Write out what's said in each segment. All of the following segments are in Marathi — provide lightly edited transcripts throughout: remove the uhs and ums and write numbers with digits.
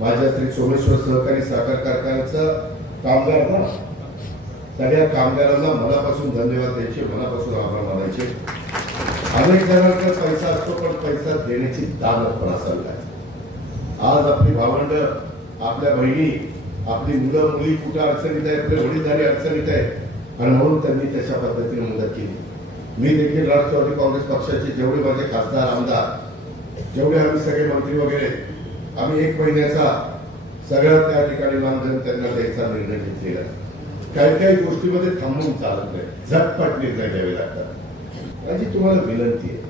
माझ्या श्री सोमेश्वर सहकारी साखर कारखान्याचं कामगार ना, सगळ्या कामगारांना मनापासून धन्यवाद द्यायचे, मनापासून आभार मानायचे. अनेक जणांकडे पैसा असतो पण पैसा देण्याची दानपणा चाललाय. आज आपली भावंड, आपल्या बहिणी, आपली मुलं मुली कुठे अडचणीत आहे, आपले वडीलधारी अडचणीत आहे आणि म्हणून त्यांनी तशा पद्धतीने मदत केली. मी देखील राष्ट्रवादी काँग्रेस पक्षाचे जेवढे माझे खासदार आमदार, जेवढे आम्ही सगळे मंत्री वगैरे, आम्ही 1 महिन्याचा सगळ्या त्या ठिकाणी मानधन त्यांना द्यायचा निर्णय घेतलेला. काही काही गोष्टीमध्ये थांबून चालत नाही, झटपट निर्णय घ्यावे लागतात. माझी तुम्हाला विनंती आहे,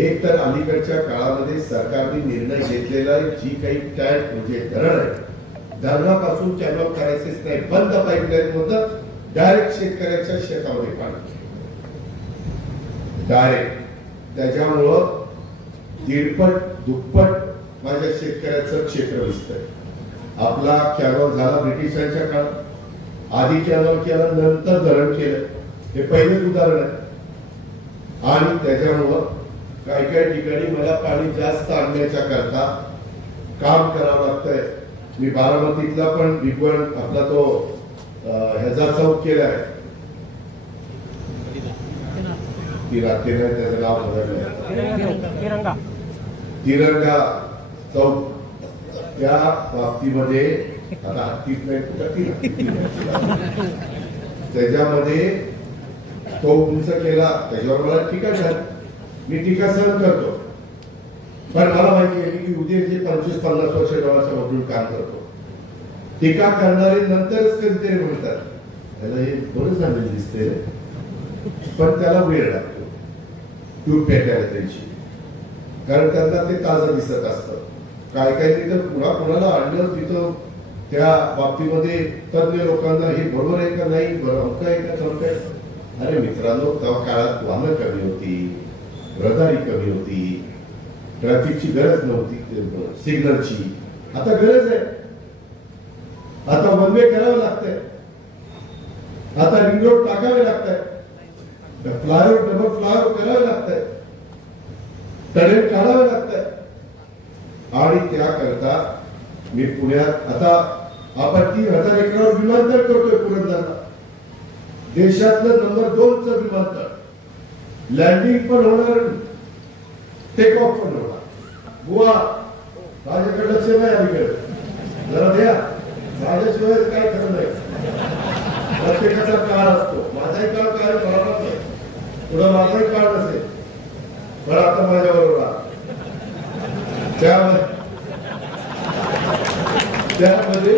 एक तर अलीकडच्या काळामध्ये सरकारने निर्णय घेतलेला जी काही टँक म्हणजे धरण आहे, धरणापासून कॅनॉल करायचेच नाही, बंद पाईपलाईन मधून डायरेक्ट शेतकऱ्याच्या शेतामध्ये पाणी डायरेक्ट. त्याच्यामुळं दीडपट दुप्पट माझ्या शेतकऱ्याचं क्षेत्र दिसतंय. आपला कॅनॉल झाला ब्रिटिशांच्या काळात, आधी कॅनॉल केला नंतर धरण केलं, हे पहिलेच उदाहरण आहे. आणि त्याच्यामुळं काही काही ठिकाणी मला पाणी जास्त आणण्याच्या करता काम करावं लागतंय. मी बारामतीतला पण विगवण आपला तो ह्याचा चौक केला आहे, त्याचं नाव बदललंय, तिरंगा चौक. त्या बाबतीमध्ये आता हत्तीत नाही, त्याच्यामध्ये तो उंच केला, त्याच्यावर मला टीका झाली. मी टीका सहन करतो, पण मला माहिती आहे की उद्या जे 25-50 वर्ष डोळ्यासमोरून काम करतो, टीका करणारे नंतरच कधीतरी म्हणतात त्याला हे बरं झालेलं दिसते, पण त्याला वेळ लागतो ट्यूब पेटायला त्यांची, कारण त्यांना ते ताजं दिसत असतं. काय काय तिथं पुन्हा कुणाला आणलं तिथं त्या बाबतीमध्ये तज्ञ लोकांना हे बरोबर आहे का नाही, बरोबर आहे का चमक आहे. अरे मित्रांनो, त्या काळात वाहनं कमी होती, रहदारी कमी होती, ट्रॅफिकची गरज नव्हती, सिग्नलची. आता गरज आहे, आता वन वे करावं लागतंय, आता रिंग रोड टाकावे लागतंय, फ्लायओव्हर डबल फ्लायओव्हर करावे लागतंय, टनेल काढावे लागतंय. आणि त्याकरता मी पुण्यात आता आपण 3,000 एकरावर विमानतळ करतोय पुरंदरला, देशातलं नंबर 2चं विमानतळ. लँडिंग पण होणार, टेक ऑफ पण होणार. बुवा माझ्याकडे लक्ष नाही, अलीकडे जरा द्या, माझ्याशिवाय काय खरं नाही. प्रत्येकाचा काळ असतो, माझाही काळ काय बरोबर नाही, पुढं माझाही काळ नसेल, पण आता माझ्या बरोबर त्यामध्ये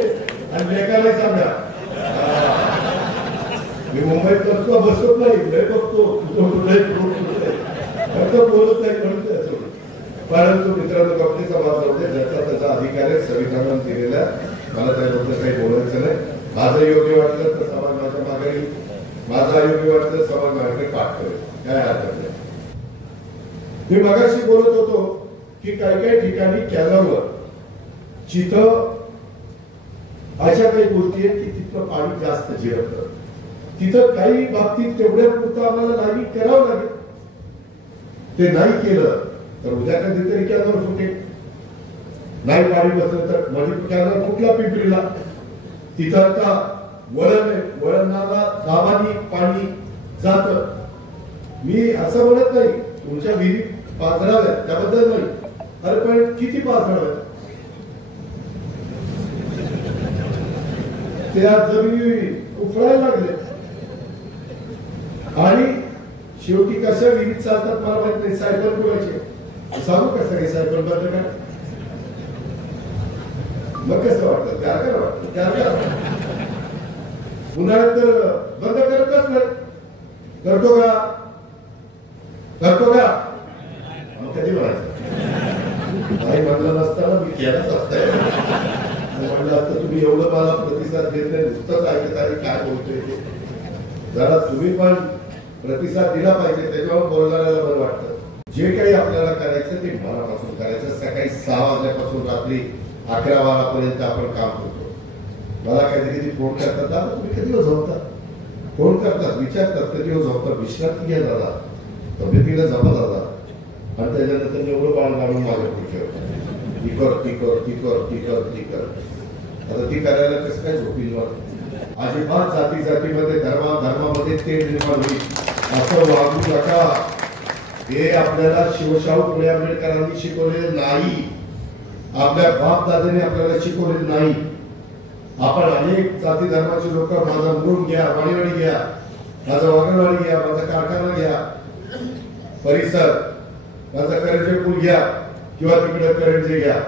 आणि लेखाला सांगा. मी मुंबईत बसतो, बसत नाही, लय बघतो, फक्त बोलत नाही म्हणत. परंतु मित्रांनो, कंपनी समाज होते, ज्याचा त्याचा अधिकार आहे, संविधानाने दिलेला. मला त्याबद्दल काही बोलायचं नाही. माझं योग्य वाटलं तर समाज माझ्या मागे येईल, माझं अयोग्य वाटलं समाज माझ्याकडे पाठ करेल, काय हरकत नाही. मी मगाशी बोलत होतो की काही काही ठिकाणी कॅनॉलवर जिथं अशा काही गोष्टी आहेत की तिथलं पाणी जास्त झिरपतं, तिथं काही बाबतीत तेवढ्या पुरतं आम्हाला लाईन करावं लागेल. ते नाही केलं तर उद्या कधीतरी कॅनॉल फुटेल. नाही पाणी बसलं तर मध्ये कॅनॉल फुटला पिंपरीला, तिथं आता वळण आहे, वळणाला दाबानी पाणी जात. मी असं म्हणत नाही तुमच्या विहिरीत पाझराव्या, त्याबद्दल नाही. अरे पण किती पाझराव्या, त्या जमिनी उफळायला लागले आणि शेवटी कशा विहिरीत चालतात मला माहित नाही. सायकल कुणाचे सांगू का, सगळे सायकल बंद करा. मग कसं वाटतं, गारगार वाटतं, गारगार. उन्हाळ्यात तर बंद करतच नाही, करतो का, करतो का, मग कधी म्हणायचं काही म्हणलं नसताना मी केलंच असतंय. म्हणलं असतं तुम्ही एवढं मला प्रतिसाद देत नाही, नुसतंच ऐकत आहे काय बोलतोय ते. जरा तुम्ही पण प्रतिसाद दिला पाहिजे, त्याच्यावर बोलणाऱ्याला बरं वाटतं. जे काही आपल्याला करायचं ते मनापासून करायचं. सकाळी 6 वाजल्यापासून रात्री 11 वाजेपर्यंत आपण काम करतो. मला कधी कधी फोन करतात, दादा तुम्ही कधी झोपता, फोन करतात, विचारतात कधी झोपता, विश्रांती घ्या दादा, तब्येतीला जमा दादा, आणि त्याच्यानंतर एवढं बाळ काढून माझ्या पुढे ती कर ती कर ती कर ती कर ती कर. आता ती करायला कसं काय झोपील? अजिबात जाती जातीमध्ये धर्मामध्ये ते निर्माण होईल असं वागू नका. हे आपल्याला शिवशाहू फुले आंबेडकरांनी शिकवलेले नाही, आपल्या बाप दादाने आपल्याला शिकवलेले नाही. आपण अनेक जाती धर्माचे लोक, माझा मुरुम घ्या, वाडीवाडी घ्या, माझा वागणवाडी घ्या, माझा कारखाना घ्या, परिसर, माझा करंजे पूल घ्या किंवा तिकडे करंजे घ्या,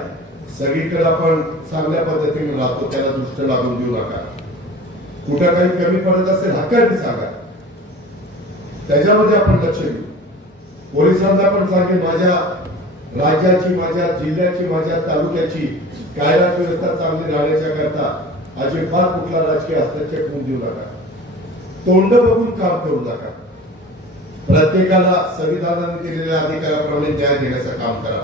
सगळीकडे आपण चांगल्या पद्धतीने राहतो. त्याला दृष्ट लागून देऊ नका. कुठं काही कमी पडत असेल हक्काने सांगा, त्याच्यामध्ये आपण लक्ष देऊ. पोलिसांना पण सांगेल, माझ्या राज्याची, माझ्या जिल्ह्याची, माझ्या तालुक्याची कायदा व्यवस्था चांगली राहण्याच्या करता अजिबात कुठला राजकीय हस्तक्षेप होऊन देऊ नका. तोंड बघून काम करू नका. प्रत्येकाला संविधानाने दिलेल्या अधिकाराप्रमाणे न्याय देण्याचं काम करा.